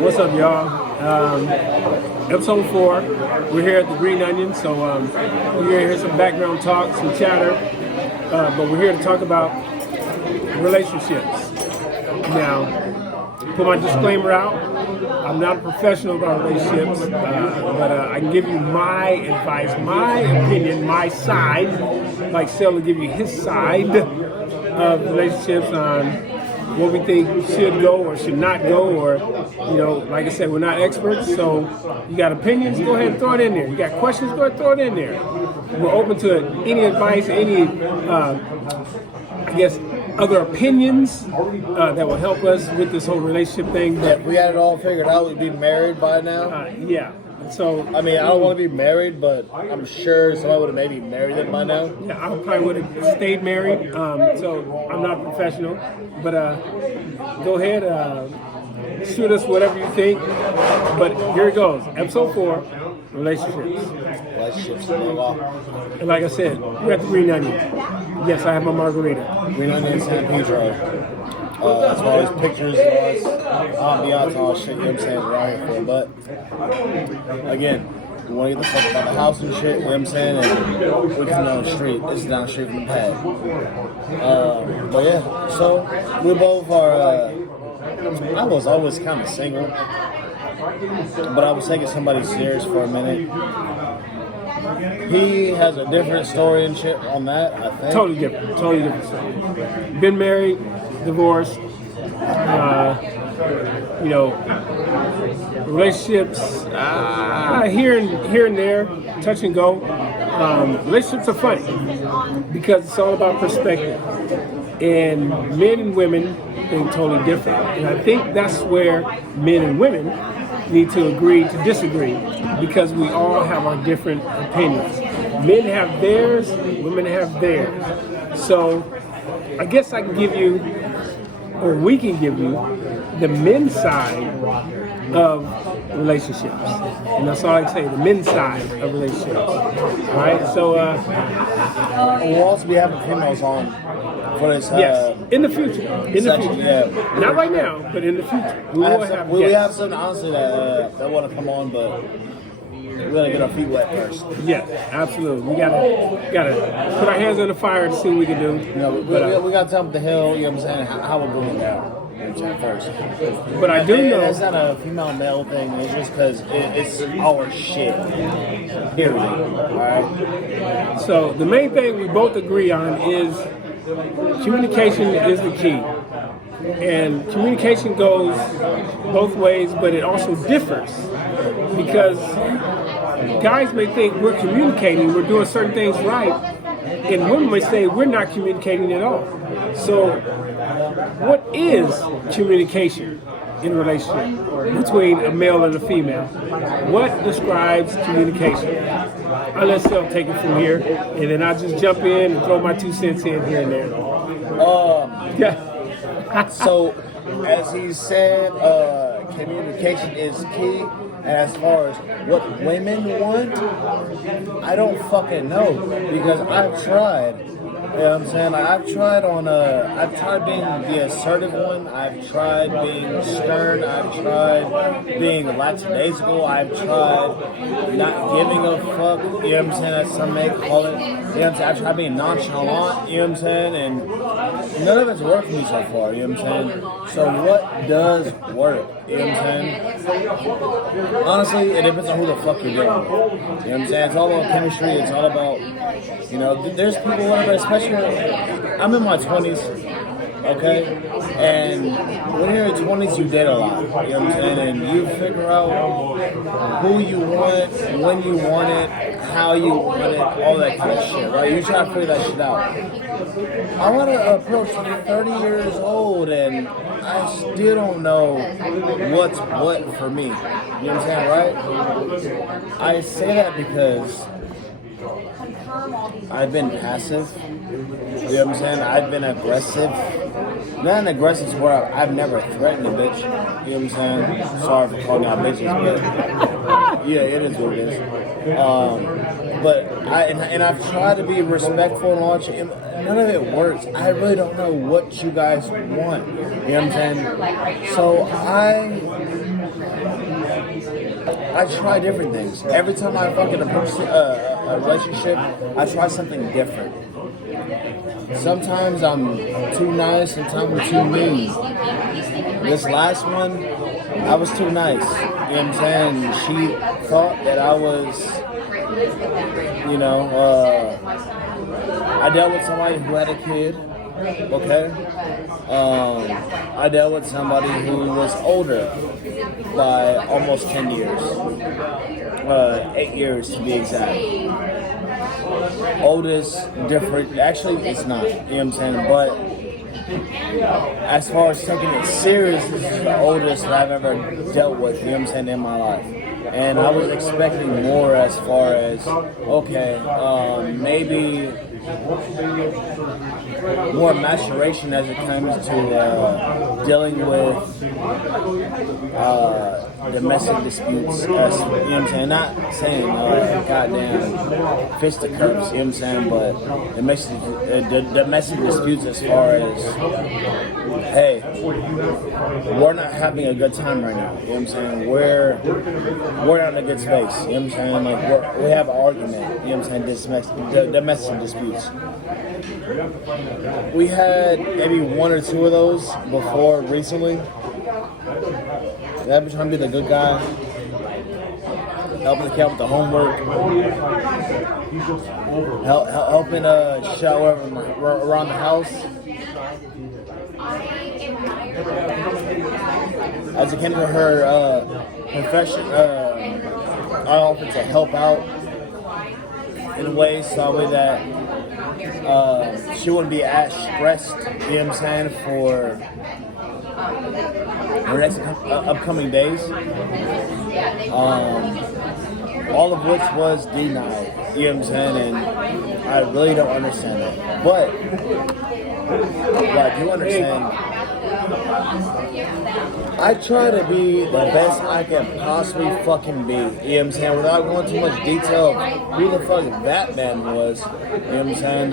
What's up, y'all? Episode 4. We're here at the Green Onion, so we're going to hear some background talk, some chatter, but we're here to talk about relationships. Now, put my disclaimer out. I'm not a professional about relationships, but I can give you my advice, my opinion, my side. Like Sel will give you his side of relationships on what we think should go or should not go, or, like I said, we're not experts, so you got opinions, go ahead and throw it in there. You got questions, go ahead and throw it in there. We're open to any advice, any, other opinions that will help us with this whole relationship thing. If we had it all figured out, we'd be married by now. Yeah. So I don't want to be married, but I'm sure somebody would have maybe married them by now. Yeah, I probably would have stayed married. So I'm not a professional, but go ahead, shoot us whatever you think. But here it goes, episode 4, relationships. And like I said, we're at the Green Onion. Yes, I have my margarita. Green Onion, San Pedro. As far as pictures, ambiance, all shit, you know what I'm saying, around here for. But again, we want to get the fuck about the house and shit, you know what I'm saying, and we're down the street. This is down the street from the pad. But yeah, so we both are, I was always kind of single, but I was taking somebody serious for a minute. He has a different story and shit on that, I think. Totally different story. Been married, divorced, relationships here and there, touch and go. Relationships are funny because it's all about perspective, and men and women think totally different, and I think that's where men and women need to agree to disagree, because we all have our different opinions. Men have theirs, women have theirs. So I guess I can give you, or we can give you, the men's side of relationships. And that's all I can say, the men's side of relationships. All right, so we'll also be having females on for this. Yes, in the future. Yeah. Not right now, but in the future. We have some honestly that want to come on, but we gotta get our feet wet first. Yeah, absolutely. We gotta put our hands on the fire to see what we can do. We gotta tell them the hell, you know what I'm saying, how we're going down. First. But I do know it's not a female male thing. It's just because it's our shit. Period. All right. So the main thing we both agree on is communication is the key, and communication goes both ways, but it also differs because guys may think we're communicating, we're doing certain things right, and women may say we're not communicating at all. So what is communication in a relationship between a male and a female? What describes communication? I'll let Sel take it from here, and then I'll just jump in and throw my 2 cents in here and there. So, as he said, communication is key. And as far as what women want, I don't fucking know, because I've tried. You know what I'm saying? I've tried being the assertive one. I've tried being stern. I've tried being lackadaisical. I've tried not giving a fuck. You know what I'm saying? As some may call it. You know what I'm saying? I've tried being nonchalant. You know what I'm saying? And none of it's worked for me so far. You know what I'm saying? So what does work? You know what I'm saying? Honestly, it depends on who the fuck you're dealing with. You know what I'm saying? It's all about chemistry. It's all about, there's people, whatever, especially, I'm in my 20s, okay? And when you're in your 20s, you date a lot. You know what I'm saying? And you figure out who you want, when you want it, how you want it, all that kind of shit, right? You try to figure that shit out. I want to approach 30 years old, and I still don't know what's what for me. You know what I'm saying, right? I say that because I've been passive. You know what I'm saying? I've been aggressive. Not an aggressive where I've never threatened a bitch. You know what I'm saying? Sorry for calling out bitches, but yeah, it is what it is. But I've tried to be respectful and all that shit. none of it works. I really don't know what you guys want. You know what I'm saying? So I try different things. Every time I fucking approach a relationship, I try something different. Sometimes I'm too nice, sometimes I'm too mean. This last one, I was too nice. You know what I'm saying? She thought that I was, I dealt with somebody who had a kid, okay? I dealt with somebody who was older by almost 10 years. 8 years to be exact. Oldest, different. Actually, it's not. You know what I'm saying? But as far as taking it serious, this is the oldest that I've ever dealt with, you know what I'm saying, in my life. And I was expecting more as far as, okay, maybe more maturation as it comes to dealing with domestic disputes. You know what I'm saying? Not saying goddamn fisticuffs, you know what I'm saying? But domestic disputes as far as, hey, we're not having a good time right now. You know what I'm saying? We're not in a good space. You know what I'm saying? Like we have an argument. You know what I'm saying? Domestic disputes. We had maybe one or two of those before recently. I've been trying to be the good guy, helping the kid with the homework, helping shower around the house. As it came to her profession, I offered to help out in ways so that she wouldn't be as stressed, you know what I'm saying, for her next upcoming days. All of which was denied, you know what I'm saying, and I really don't understand that. But I do understand. I try to be the best I can possibly fucking be, you know what I'm saying, without going too much detail of who the fuck Batman was, you know what I'm saying.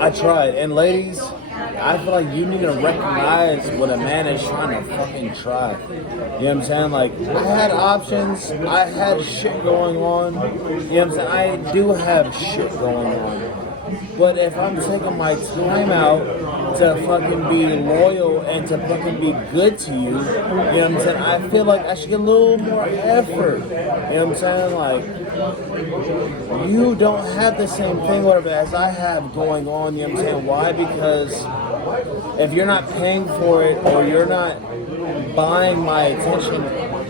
I tried, and ladies, I feel like you need to recognize what a man is trying to fucking try. You know what I'm saying? Like, I had options, I had shit going on, you know what I'm saying? I do have shit going on. But if I'm taking my time out to fucking be loyal and to fucking be good to you, you know what I'm saying? I feel like I should get a little more effort. You know what I'm saying? Like, you don't have the same thing whatever as I have going on, you know what I'm saying? Why? Because if you're not paying for it or you're not buying my attention,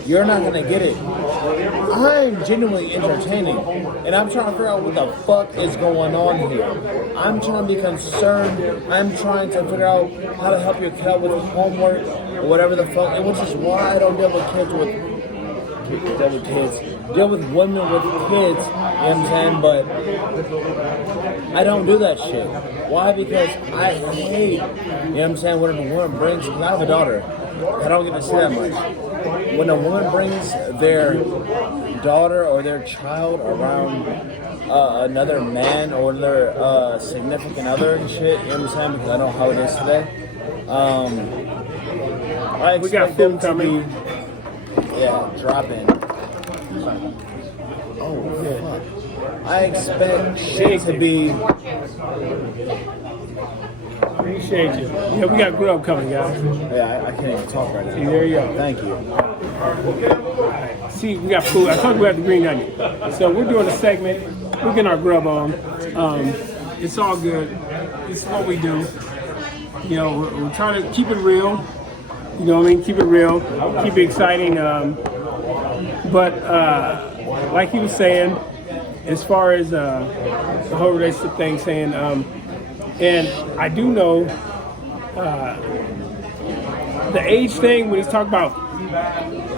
you're not gonna get it. I'm genuinely entertaining, and I'm trying to figure out what the fuck is going on here. I'm trying to be concerned. I'm trying to figure out how to help your kid with his homework or whatever the fuck, and which is why I don't deal with deal with women with kids, you know what I'm saying? But I don't do that shit. Why? Because I hate, you know what I'm saying, whatever a woman brings. Because I have a daughter. I don't get to see that much. When a woman brings their daughter or their child around another man or their significant other and shit, you know what I'm saying? Because I know how it is today. I expect we got food coming. Yeah, drop in. Oh, fuck. I expect shit to be... Appreciate you. Yeah, we got grub coming, guys. Yeah, I can't even talk right now. See, there you go. Thank you. See, we got food. I told you we had the green onion. So we're doing a segment. We're getting our grub on. It's all good. This is what we do. You know, we're trying to keep it real. You know what I mean? Keep it real. Keep it exciting. But like he was saying, as far as the whole relationship thing, saying, and I do know the age thing, when he's talking about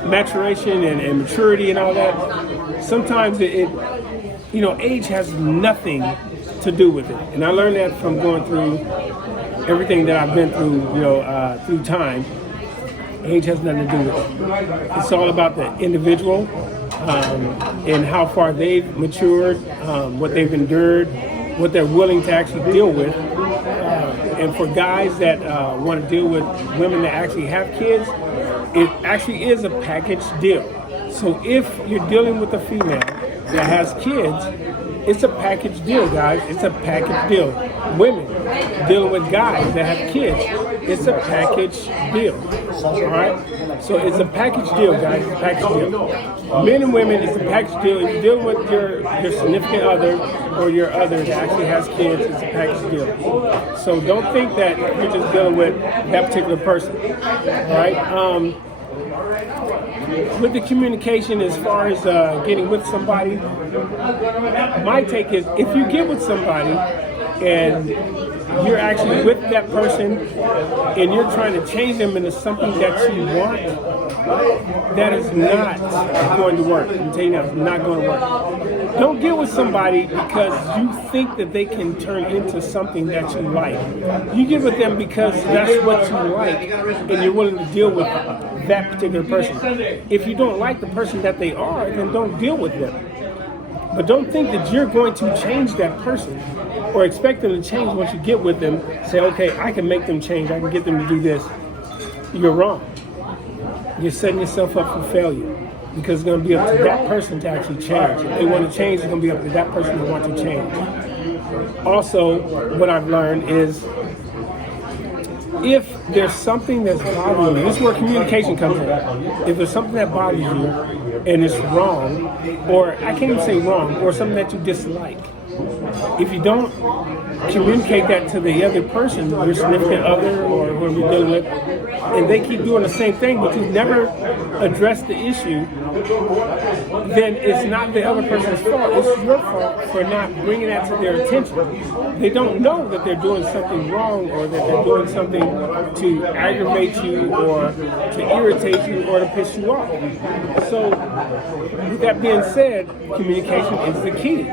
maturation and maturity and all that, sometimes it age has nothing to do with it. And I learned that from going through everything that I've been through, through time. Age has nothing to do with it. It's all about the individual and how far they've matured, what they've endured, what they're willing to actually deal with. And for guys that want to deal with women that actually have kids, it actually is a package deal. So if you're dealing with a female that has kids, it's a package deal, guys. It's a package deal. Women dealing with guys that have kids, it's a package deal. All right? So it's a package deal, guys. It's a package deal. Men and women, it's a package deal. If you're dealing with your significant other or your other that actually has kids, it's a package deal. So don't think that you're just dealing with that particular person. All right? With the communication as far as getting with somebody, my take is if you get with somebody and you're actually with that person and you're trying to change them into something that you want, that is not going to work. I'm telling you now, it's not going to work. Don't get with somebody because you think that they can turn into something that you like. You get with them because that's what you like and you're willing to deal with that particular person. If you don't like the person that they are, then don't deal with them. But don't think that you're going to change that person or expect them to change once you get with them. Say, okay, I can make them change. I can get them to do this. You're wrong. You're setting yourself up for failure because it's going to be up to that person to actually change. If they want to change, it's going to be up to that person to want to change. Also, what I've learned is if there's something that's bothering you, this is where communication comes in. If there's something that bothers you and it's wrong, or I can't even say wrong, or something that you dislike, if you don't communicate that to the other person, your significant other or whoever you're dealing with, and they keep doing the same thing, but you never address the issue, then it's not the other person's fault. It's your fault for not bringing that to their attention. They don't know that they're doing something wrong or that they're doing something to aggravate you or to irritate you or to piss you off. So, with that being said, communication is the key.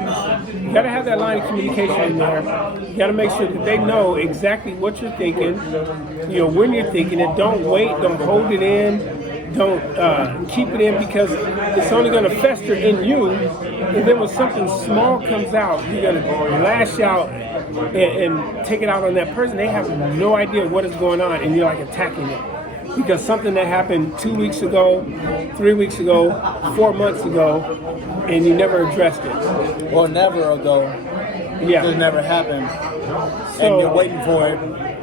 You got to have that line of communication in there. You got to make sure that they know exactly what you're thinking, when you're thinking it. Don't wait, don't hold it in, don't keep it in because it's only going to fester in you. And then when something small comes out, you're going to lash out and take it out on that person. They have no idea what is going on and you're like attacking it. Because something that happened 2 weeks ago, 3 weeks ago, 4 months ago, and you never addressed it. Or never ago. Yeah. It never happened. And you're waiting for it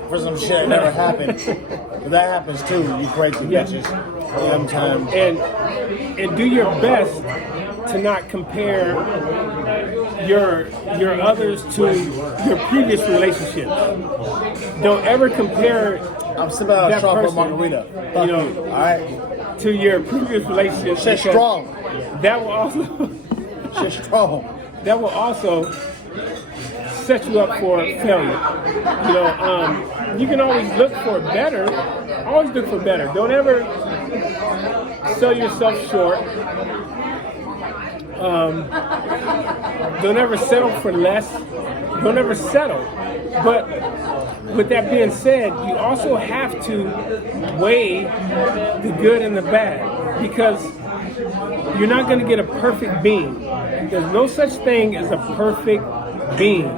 for some shit that never happened. But that happens too, you crazy bitches. Sometimes. And do your best to not compare your others to your previous relationships. Don't ever compare I'm sipping on a chocolate margarita. All right, to your previous relationship. Shit strong. That will also shit strong. That will also set you up for failure. You can always look for better. Always look for better. Don't ever sell yourself short. Don't ever settle for less. Don't ever settle. But with that being said, you also have to weigh the good and the bad because you're not going to get a perfect being. There's no such thing as a perfect being.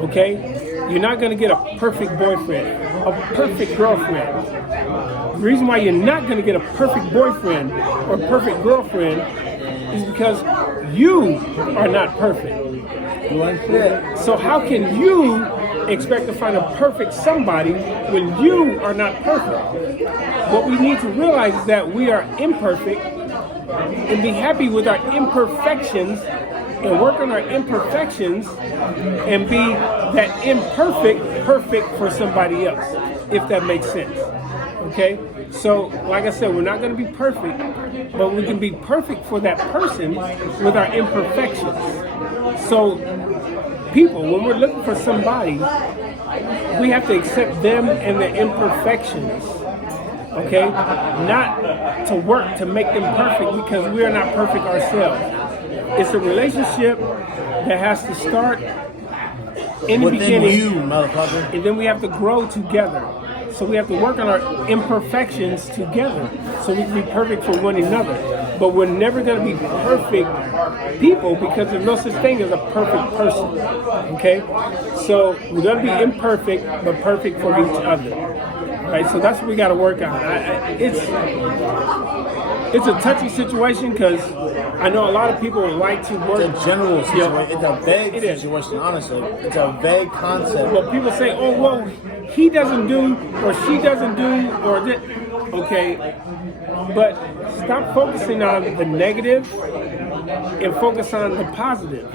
Okay? You're not going to get a perfect boyfriend, a perfect girlfriend. The reason why you're not going to get a perfect boyfriend or perfect girlfriend is because you are not perfect. So how can you expect to find a perfect somebody when you are not perfect? What we need to realize is that we are imperfect and be happy with our imperfections and work on our imperfections and be that imperfect perfect for somebody else, if that makes sense. Okay? So, like I said, we're not going to be perfect, but we can be perfect for that person with our imperfections. So, people, when we're looking for somebody, we have to accept them and their imperfections. Okay? Not to work to make them perfect because we are not perfect ourselves. It's a relationship that has to start in the beginning, you, motherfucker. And then we have to grow together. So we have to work on our imperfections together so we can be perfect for one another. but we're never going to be perfect people because there's no such thing as a perfect person. Okay, so we're going to be imperfect, but perfect for each other. Right, so that's what we got to work on. It's a touchy situation because I know a lot of people would like to work. It's a general situation. It's a vague situation, honestly. It's a vague concept. Well, people say, oh, well, he doesn't do, or she doesn't do, or this. Okay, but stop focusing on the negative and focus on the positive.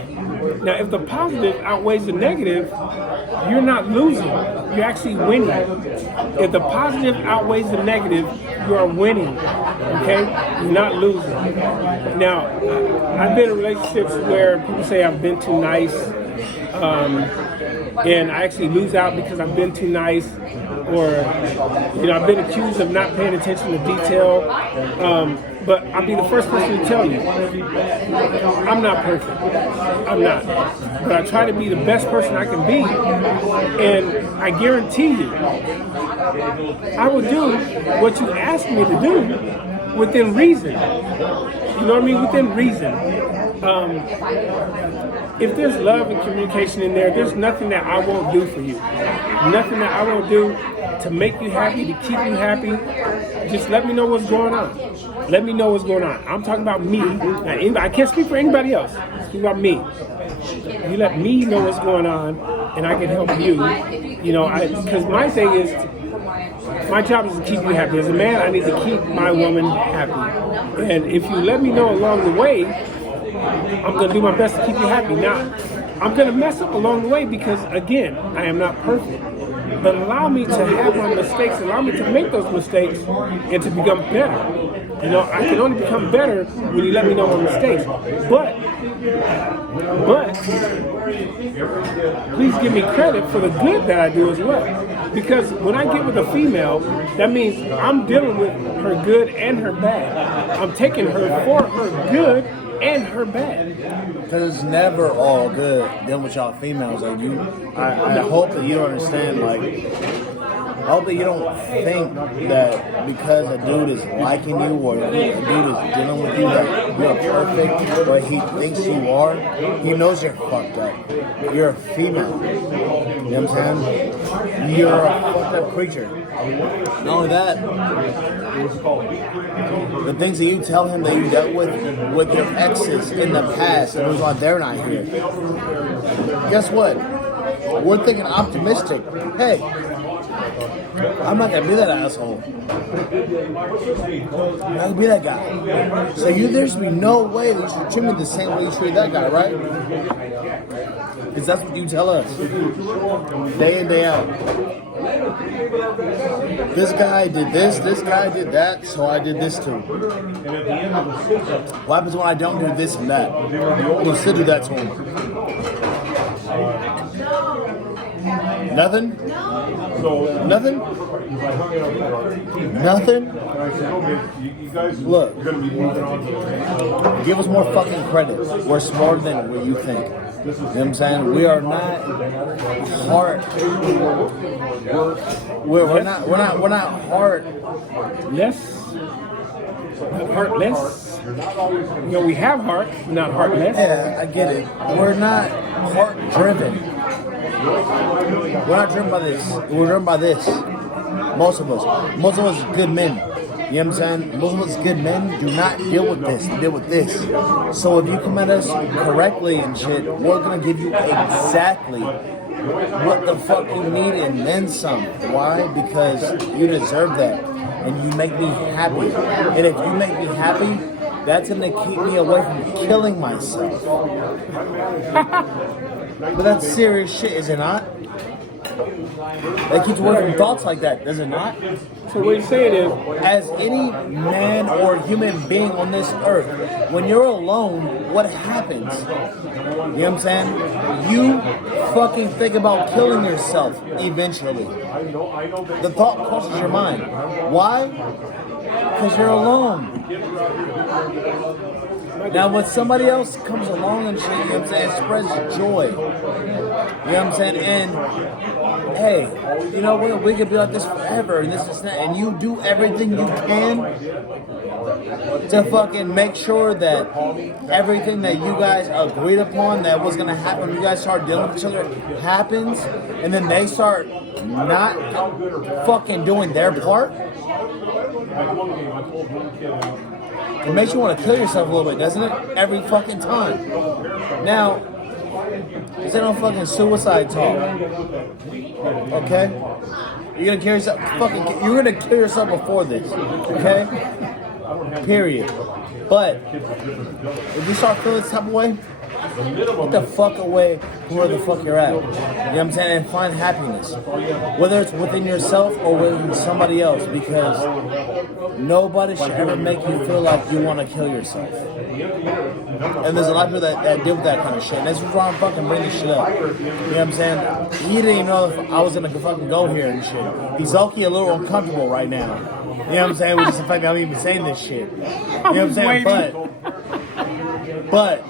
Now, if the positive outweighs the negative, you're not losing. You're actually winning. If the positive outweighs the negative, you are winning. Okay? You're not losing. Now, I've been in relationships where people say I've been too nice, and I actually lose out because I've been too nice, or I've been accused of not paying attention to detail. But I'll be the first person to tell you, I'm not perfect. I'm not. But I try to be the best person I can be. And I guarantee you, I will do what you asked me to do within reason. You know what I mean? Within reason. If there's love and communication in there, there's nothing that I won't do for you. Nothing that I won't do to make you happy, to keep you happy. Just let me know what's going on. Let me know what's going on. I'm talking about me. Now, I can't speak for anybody else. I'm speaking about me. You let me know what's going on, and I can help you. Because my thing is, my job is to keep you happy. As a man, I need to keep my woman happy. And if you let me know along the way, I'm going to do my best to keep you happy. Now, I'm going to mess up along the way because, again, I am not perfect. But allow me to have my mistakes, allow me to make those mistakes and to become better. I can only become better when you let me know my mistakes. But please give me credit for the good that I do as well. Because when I get with a female, that means I'm dealing with her good and her bad. I'm taking her for her good and her bad. Because it's never all good dealing with y'all females. Like I hope that you understand. Like, I hope that you don't think that because a dude is liking you or a dude is dealing with you that you're perfect, but he thinks you are. He knows you're fucked up. You're a female. You know what I'm saying? You're a fucked up creature. Not only that, the things that you tell him that you dealt with your exes in the past, and it was why they're not here. Guess what? We're thinking optimistic. Hey, I'm not gonna be that asshole. I'm not gonna be that guy. So there's be no way that you should treat me the same way you treat that guy, right? Because that's what you tell us. Day in, day out. This guy did this guy did that, so I did this too. What happens when I don't do this and that? You'll still do that to him. Nothing? Nothing? Nothing? Look, give us more fucking credit. We're smarter than what you think. You know what I'm saying? We are not heart. We're not heartless. Heartless. We have heart, not heartless. Yeah, I get it. We're not heart driven. We're not driven by this. We're driven by this. Most of us good men. You know what I'm saying? Most of us good men do not deal with this. They deal with this. So if you come at us correctly and shit, we're gonna give you exactly what the fuck you need and then some. Why? Because you deserve that. And you make me happy. And if you make me happy, that's gonna keep me away from killing myself. But that's serious shit, is it not? That keeps away from thoughts like that, does it not? So what you're saying is, as any man or human being on this earth, when you're alone, what happens? You know what I'm saying? You fucking think about killing yourself eventually. The thought crosses your mind. Why? Because you're alone. Now, when somebody else comes along and shit, you know what I'm saying, spreads joy. You know what I'm saying? And hey, you know what, we could be like this forever, and this is that, and you do everything you can to fucking make sure that everything that you guys agreed upon that was gonna happen when you guys start dealing with each other happens, and then they start not fucking doing their part. It makes you want to kill yourself a little bit, doesn't it? Every fucking time. Now, is that no fucking suicide talk? Okay? You're gonna kill yourself. You're gonna kill yourself before this. Okay? Period. But if you start feeling this type of way, get the fuck away from where the fuck you're at. You know what I'm saying? And find happiness. Whether it's within yourself or within somebody else, because nobody should ever make you feel like you want to kill yourself. And there's a lot of people that deal with that kind of shit. And that's why I'm fucking bringing this shit up. You know what I'm saying? He didn't even know if I was gonna fucking go here and shit. He's low-key a little uncomfortable right now. You know what I'm saying? With just the fact that I'm even saying this shit. You know what I'm saying? But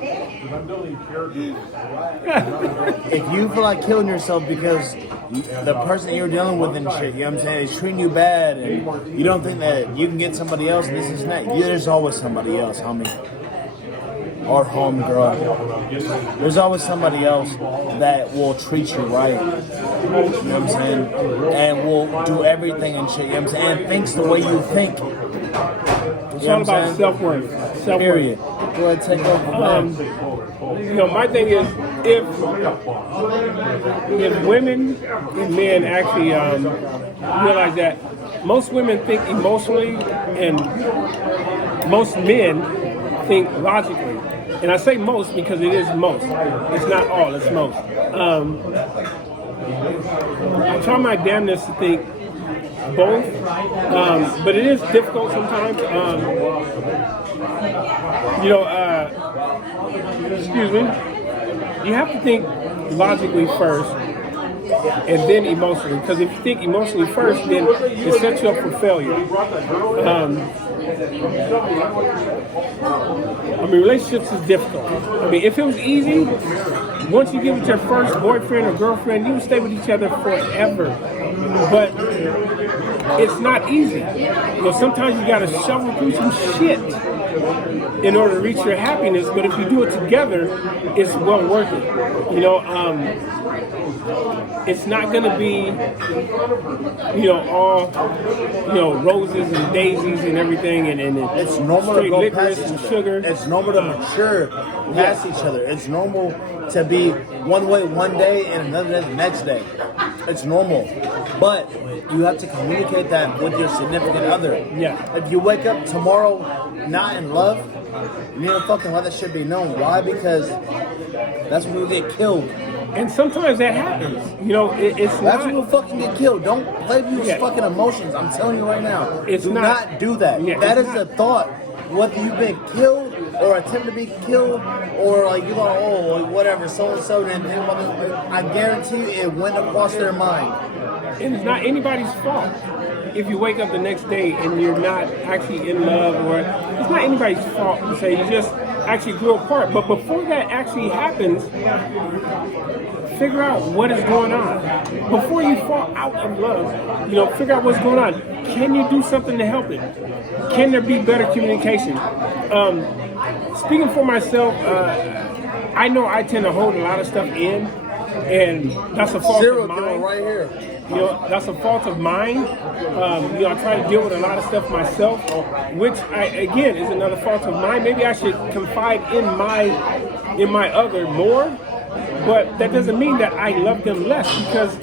if you feel like killing yourself because the person that you're dealing with and shit, you know what I'm saying, is treating you bad, and you don't think that you can get somebody else, and this is that, there's always somebody else, homie. Or homegirl. There's always somebody else that will treat you right. You know what I'm saying? And will do everything and shit, you know what I'm saying? And thinks the way you think. It's all about self-worth. Period. Go ahead, take over. You know, my thing is, if women and men actually realize that most women think emotionally and most men think logically. And I say most because it is most. It's not all, it's most. I try my damnedest to think both, but it is difficult sometimes. Excuse me. You have to think logically first, and then emotionally. Because if you think emotionally first, then it sets you up for failure. Relationships is difficult. If it was easy, once you get with your first boyfriend or girlfriend, you would stay with each other forever. But it's not easy. Sometimes you gotta shovel through some shit in order to reach your happiness. But if you do it together, it's well worth it. It's not gonna be, all, roses and daisies and everything, and it's normal to go past and sugar. It's normal to mature past each other. It's normal to be one way one day and another the next day. It's normal. But you have to communicate that with your significant other. Yeah. If you wake up tomorrow not in love, you need to fucking let that shit be known. Why? Because that's when you get killed. And sometimes that happens. That's when you fucking get killed. Don't play with your fucking emotions. I'm telling you right now. Do not do that. Yeah, that is the thought. Whether you've been killed or attempt to be killed, or like you go, whatever, so and so, and I guarantee you it went across their mind. And it's not anybody's fault if you wake up the next day and you're not actually in love, or it's not anybody's fault to say you just actually grew apart. But before that actually happens, figure out what is going on. Before you fall out of love, figure out what's going on. Can you do something to help it? Can there be better communication? Speaking for myself, I know I tend to hold a lot of stuff in, and that's a fault of mine. Right here. That's a fault of mine. I try to deal with a lot of stuff myself, which again is another fault of mine. Maybe I should confide in my other more, but that doesn't mean that I love them less, because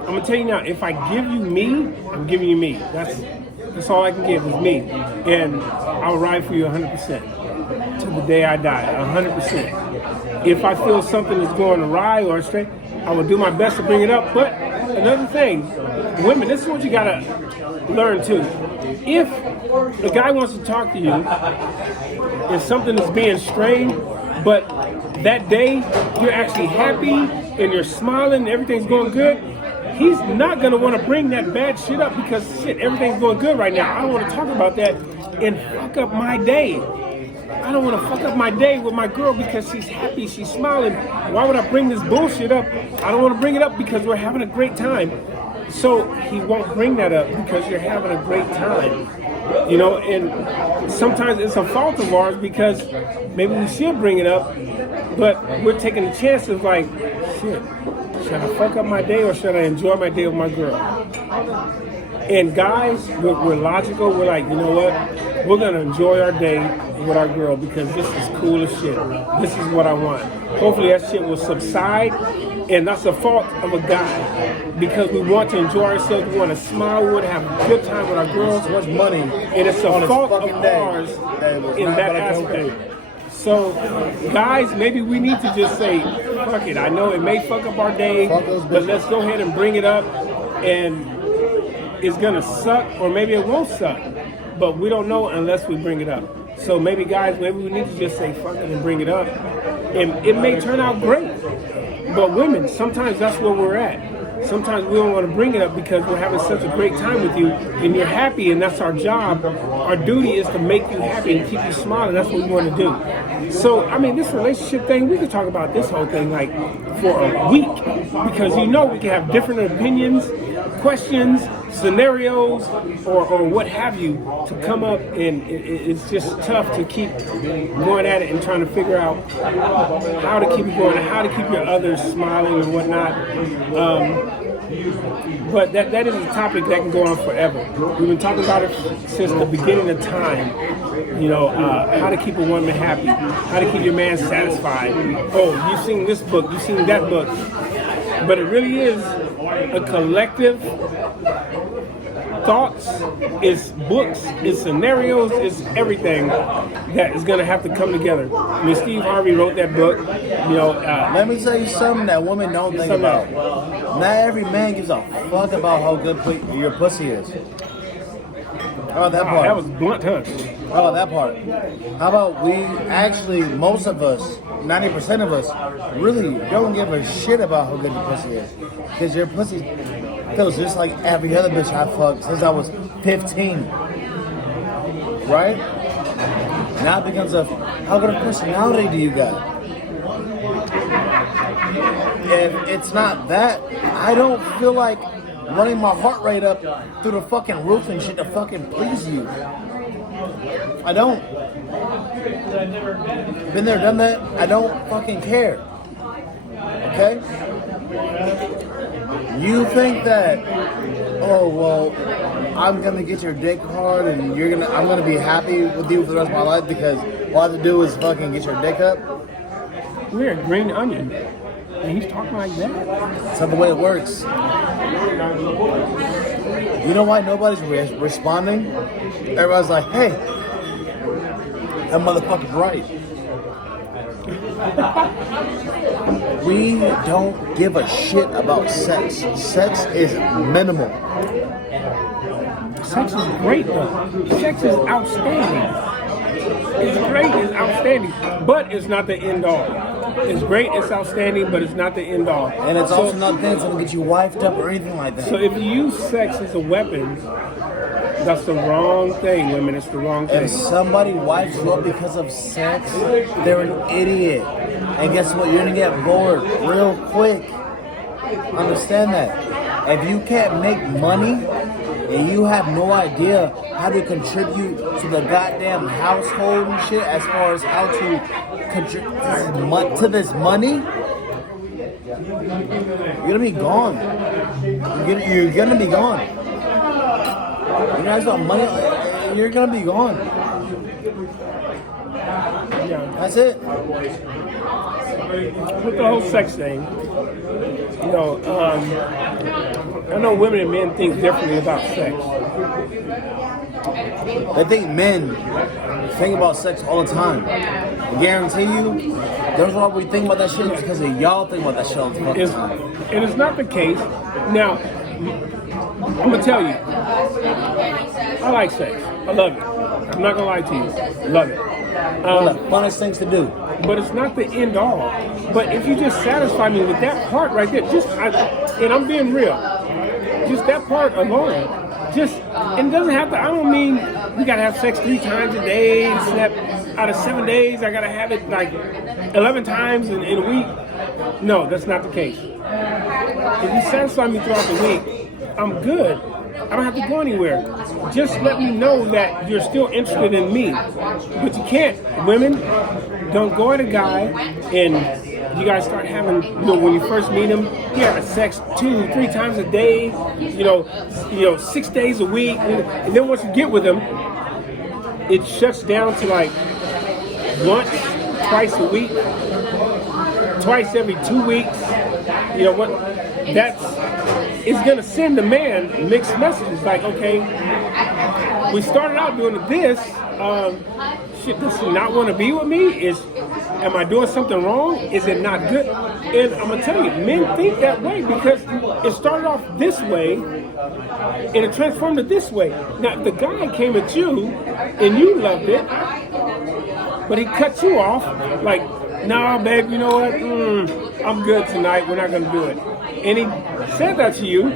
I'm gonna tell you now, if I give you me, I'm giving you me. That's all I can give is me, and I'll ride for you 100% till the day I die, 100%. If I feel something is going awry or astray, I will do my best to bring it up. But another thing, women, this is what you gotta learn too. If the guy wants to talk to you, if something is being strained, but that day you're actually happy and you're smiling and everything's going good, he's not gonna want to bring that bad shit up, because shit, everything's going good right now. I don't want to talk about that and fuck up my day. I I don't want to fuck up my day with my girl because she's happy, she's smiling. Why would I bring this bullshit up? I don't want to bring it up because we're having a great time. So he won't bring that up because you're having a great time. You know, and sometimes it's a fault of ours because maybe we should bring it up, but we're taking the chances like, shit, should I fuck up my day or should I enjoy my day with my girl? And guys, we're logical. We're like, you know what? We're going to enjoy our day with our girl because this is cool as shit. This is what I want. Hopefully that shit will subside. And that's the fault of a guy because we want to enjoy ourselves. We want to smile. We want to have a good time with our girls. So much money. And it's a fault of ours in that aspect. So, guys, maybe we need to just say, fuck it. I know it may fuck up our day, but let's go ahead and bring it up. And it's going to suck, or maybe it won't suck. But we don't know unless we bring it up. So maybe, guys, maybe we need to just say, fuck it and bring it up. And it may turn out great. But women, sometimes that's where we're at. Sometimes we don't want to bring it up because we're having such a great time with you and you're happy and that's our job. Our duty is to make you happy and keep you smiling. That's what we want to do. So, I mean, this relationship thing, we could talk about this whole thing like for a week because you know we can have different opinions, questions, scenarios, or what have you to come up, and it's just tough to keep going at it and trying to figure out how to keep it going and how to keep your others smiling and whatnot. But that is a topic that can go on forever. We've been talking about it since the beginning of time. You know, how to keep a woman happy, how to keep your man satisfied. Oh, you've seen this book, you've seen that book. But it really is a collective thoughts, it's books, it's scenarios, it's everything that is going to have to come together. I mean, Steve Harvey wrote that book. You know, let me tell you something that women don't think about. Not every man gives a fuck about how good your pussy is. How about that part? That was blunt, huh? How about that part? How about we actually, most of us, 90% of us, really don't give a shit about how good your pussy is. Because your pussy feels just like every other bitch I fucked since I was 15. Right? Now it becomes a, how good a personality do you got? If it's not that, I don't feel like running my heart rate up through the fucking roof and shit to fucking please you. I don't. Been there, done that. I don't fucking care. Okay? You think that, oh well, I'm gonna get your dick hard and I'm gonna be happy with you for the rest of my life because all I have to do is fucking get your dick up? We're a green onion. And he's talking like that? That's not the way it works. You know why nobody's responding? Everybody's like, hey, that motherfucker's right. We don't give a shit about sex. Sex is minimal. Sex is great though. Sex is outstanding. It's great, it's outstanding. But it's not the end all. It's great, it's outstanding, but it's not the end all. And it's also not things that'll get you wifed up or anything like that. So if you use sex as a weapon, that's the wrong thing, women. It's the wrong thing. If somebody wipes you up because of sex, they're an idiot. And guess what? You're gonna get bored real quick. Understand that. If you can't make money and you have no idea how to contribute to the goddamn household and shit as far as how to contribute to this money, you're gonna be gone. You're gonna be gone. You guys got money, you're gonna be gone. Yeah. That's it. With the whole sex thing, you know, I know women and men think differently about sex. I think men think about sex all the time. I guarantee you, there's why we think about that shit is because of y'all think about that shit all the fucking time. And it's not the case. Now, I'm gonna tell you, I like sex. I love it. I'm not gonna lie to you. I love it. One of the funnest things to do. But it's not the end all. But if you just satisfy me with that part right there, and I'm being real, just that part alone, just, and it doesn't have to, I don't mean we gotta have sex 3 times a day, snap out of 7 days, I gotta have it like 11 times in a week. No, that's not the case. If you satisfy me throughout the week, I'm good. I don't have to go anywhere. Just let me know that you're still interested in me. But you can't. Women, don't go at a guy and you guys start having, when you first meet him, you have sex 2, 3 times a day, 6 days a week. And then once you get with him, it shuts down to like once, twice a week, twice every 2 weeks. You know what? It's gonna send the man mixed messages like, okay, we started out doing this. Does she not want to be with me? Am I doing something wrong? Is it not good? And I'm gonna tell you, men think that way because it started off this way and it transformed to this way. Now, if the guy came at you and you loved it, but he cut you off, like, nah, babe, you know what? I'm good tonight. We're not gonna do it. And he said that to you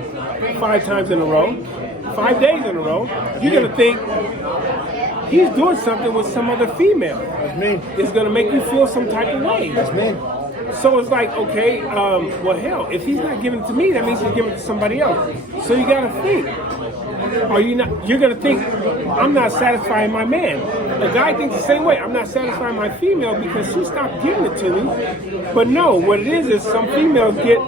5 times in a row, 5 days in a row, you're gonna think he's doing something with some other female. That's me. It's gonna make you feel some type of way. That's me. So it's like, okay, well, hell, if he's not giving it to me, that means he's giving it to somebody else. So you gotta think. You're gonna think, I'm not satisfying my man. A guy thinks the same way. I'm not satisfying my female because she stopped giving it to me. But no, what it is some females get,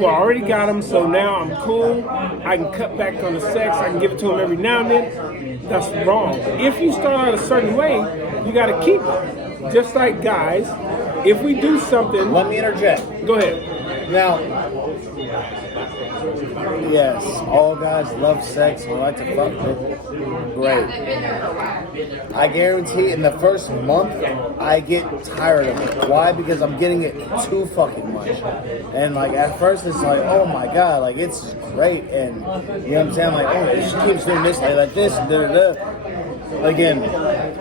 well, I already got him, so now I'm cool. I can cut back on the sex. I can give it to him every now and then. That's wrong. If you start out a certain way, you gotta keep it. Just like guys, if we do something... Let me interject. Go ahead. Now, yes, all guys love sex and like to fuck. Great. I guarantee in the first month, I get tired of it. Why? Because I'm getting it too fucking much. And like at first it's like, oh my god, like it's great. And you know what I'm saying? Like, oh, she keeps doing this, like this, da da da. Again,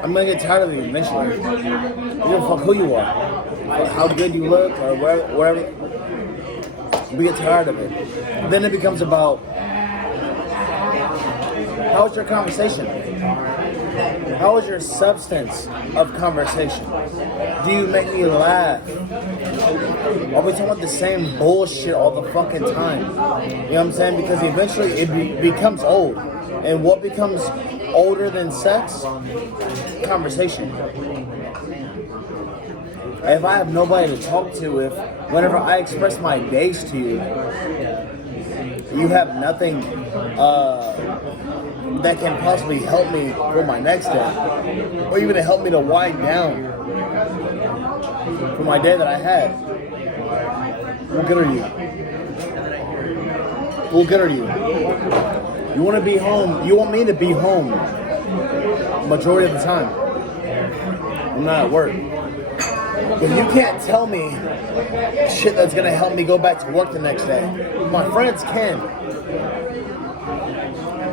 I'm gonna get tired of it eventually. You don't fuck who you are, how good you look, or wherever. We get tired of it. Then it becomes about how is your conversation? How is your substance of conversation? Do you make me laugh? Are we talking about the same bullshit all the fucking time? You know what I'm saying? Because eventually it becomes old. And what becomes older than sex? Conversation. If I have nobody to talk to, whenever I express my days to you, you have nothing that can possibly help me for my next day, or even to help me to wind down for my day that I had. What good are you? What good are you? You want to be home. You want me to be home majority of the time. I'm not at work. But you can't tell me shit that's gonna help me go back to work the next day. My friends can.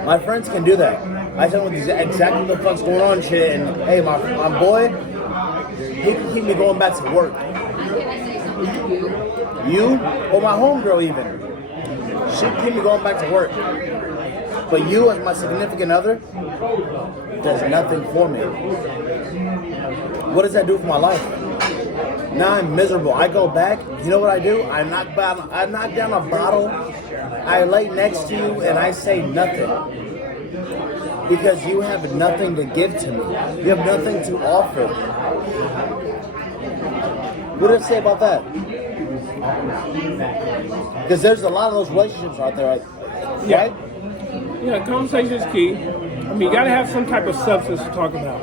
My friends can do that. I tell them exactly what the fuck's going on, shit, and hey, my boy, he can keep me going back to work. You or my homegirl even, she can keep me going back to work. But you, as my significant other, does nothing for me. What does that do for my life? Now I'm miserable. I go back. You know what I do? I knock down a bottle. I lay next to you and I say nothing. Because you have nothing to give to me. You have nothing to offer. What did I say about that? Because there's a lot of those relationships out there, right? Yeah. Yeah, conversation is key. I mean, you got to have some type of substance to talk about.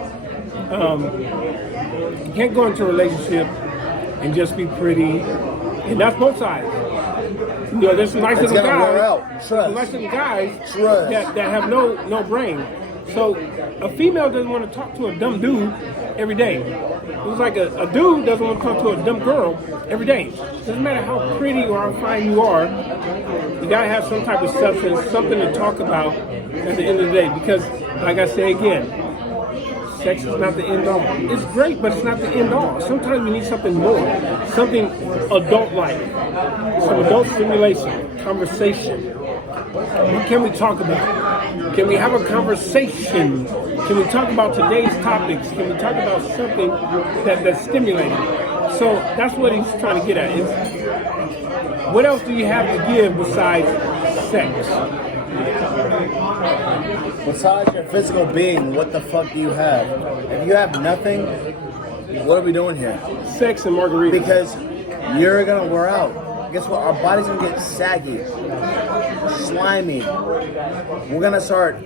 You can't go into a relationship and just be pretty, and that's both sides. You know, there's some nice little guys, that have no brain. So a female doesn't want to talk to a dumb dude every day. It's like a dude doesn't want to talk to a dumb girl every day. Doesn't matter how pretty or how fine you are, you gotta have some type of substance, something to talk about at the end of the day. Because, like I say again, sex is not the end all. It's great, but it's not the end all. Sometimes we need something more, something adult-like, some adult stimulation, conversation. What can we talk about? Can we have a conversation? Can we talk about today's topics? Can we talk about something that's stimulating? So that's what he's trying to get at. Is what else do you have to give besides sex? Besides your physical being, what the fuck do you have? If you have nothing, what are we doing here? Sex and margaritas. Because you're gonna wear out. Guess what? Our body's gonna get saggy, slimy. We're gonna start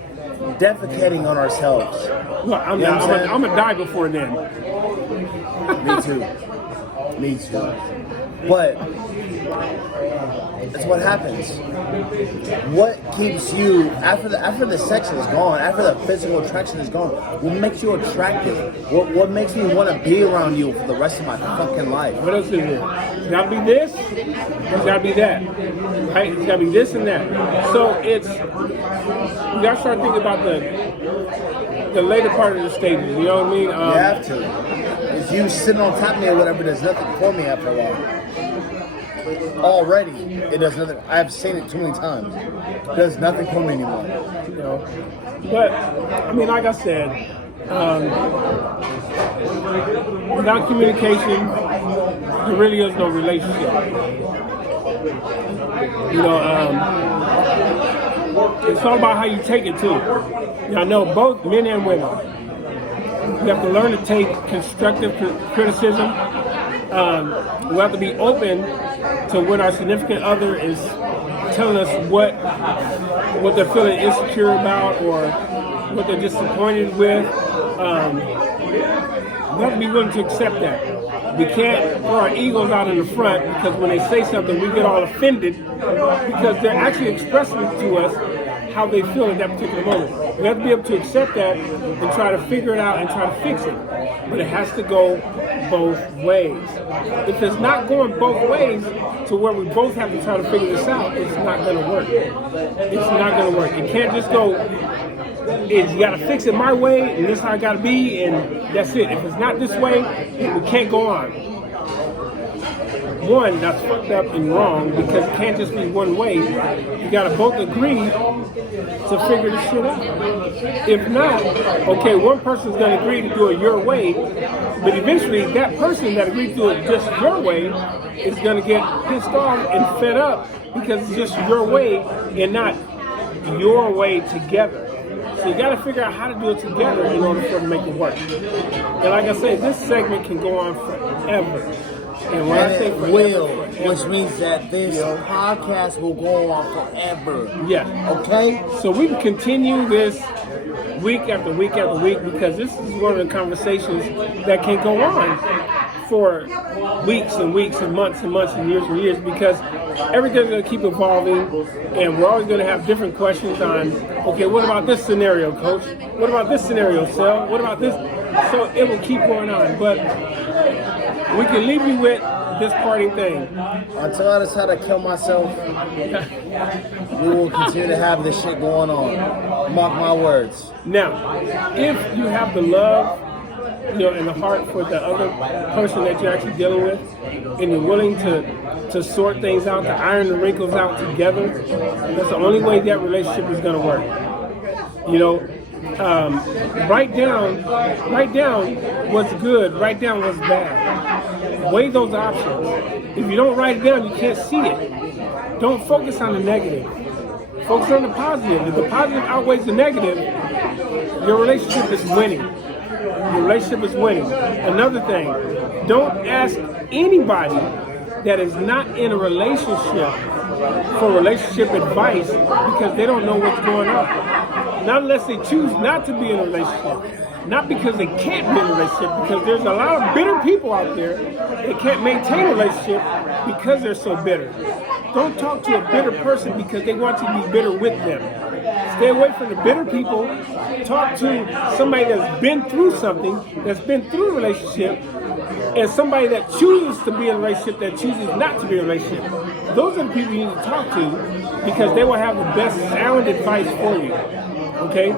defecating on ourselves. Look, I'm You know what I'm saying? gonna die before then. Me too. Me too. But that's what happens. What keeps you after the sex is gone, after the physical attraction is gone? What makes you attractive? What makes me want to be around you for the rest of my fucking life? What else is there? It's gotta be this. It's gotta be that. Right? It's gotta be this and that. So you gotta start thinking about the later part of the stages. You know what I mean? You have to. If you sitting on top of me or whatever, does nothing for me after a while. Already, it does nothing. I've seen it too many times. It does nothing for me anymore. You know, but I mean, like I said, without communication, there really is no relationship. You know, it's all about how you take it too. I know both men and women. We have to learn to take constructive criticism. We have to be open to when our significant other is telling us what they're feeling insecure about or what they're disappointed with. We have to be willing to accept that. We can't throw our egos out in the front because when they say something, we get all offended because they're actually expressing to us how they feel in that particular moment. We have to be able to accept that and try to figure it out and try to fix it. But it has to go both ways. If it's not going both ways to where we both have to try to figure this out, it's not going to work. It's not going to work. It can't just go, you got to fix it my way and this is how it got to be and that's it. If it's not this way, we can't go on. One, that's fucked up and wrong because it can't just be one way. You gotta both agree to figure this shit out. If not, okay, one person's gonna agree to do it your way, but eventually that person that agreed to do it just your way is gonna get pissed off and fed up because it's just your way and not your way together. So you got to figure out how to do it together in order for it to make it work. And like I said, this segment can go on forever. And when I say forever, which means that this podcast will go on forever. Yeah. Okay? So we can continue this week after week after week because this is one of the conversations that can go on for weeks and weeks and months and years because everything's going to keep evolving and we're always going to have different questions on, okay, what about this scenario, coach? What about this scenario, Sel? What about this? So it will keep going on, but we can leave you with this parting thing. Until I decide to kill myself, we will continue to have this shit going on. Mark my words. Now, if you have the love, in the heart for the other person that you're actually dealing with, and you're willing to sort things out, to iron the wrinkles out together, that's the only way that relationship is going to work. Write down what's good, write down what's bad. Weigh those options. If you don't write it down, you can't see it. Don't focus on the negative. Focus on the positive. If the positive outweighs the negative, your relationship is winning. Your relationship is winning. Another thing, don't ask anybody that is not in a relationship for relationship advice because they don't know what's going on. Not unless they choose not to be in a relationship. Not because they can't be in a relationship, because there's a lot of bitter people out there that can't maintain a relationship because they're so bitter. Don't talk to a bitter person because they want you to be bitter with them. Stay away from the bitter people. Talk to somebody that's been through something, that's been through a relationship, and somebody that chooses to be in a relationship that chooses not to be in a relationship. Those are the people you need to talk to because they will have the best sound advice for you. Okay?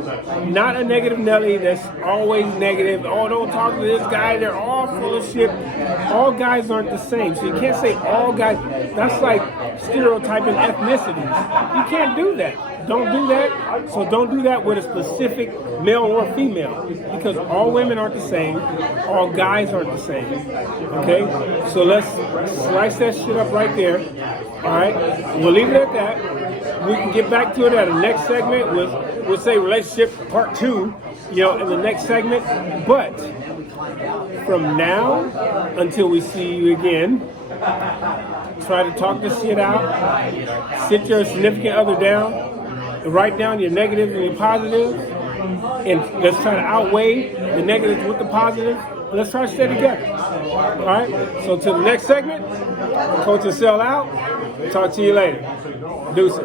Not a negative Nelly that's always negative. Oh, don't talk to this guy. They're all full of shit. All guys aren't the same. So you can't say all guys. That's like stereotyping ethnicities. You can't do that. Don't do that. So don't do that with a specific male or female, because all women aren't the same. All guys aren't the same. Okay? So let's slice that shit up right there. All right? We'll leave it at that. We can get back to it at the next segment. We'll say relationship part 2, in the next segment. But from now until we see you again, try to talk this shit out. Sit your significant other down. Write down your negatives and your positives. And let's try to outweigh the negatives with the positives. And let's try to stay together. All right? So till the next segment, Coach and Sell out. Talk to you later. Deuces.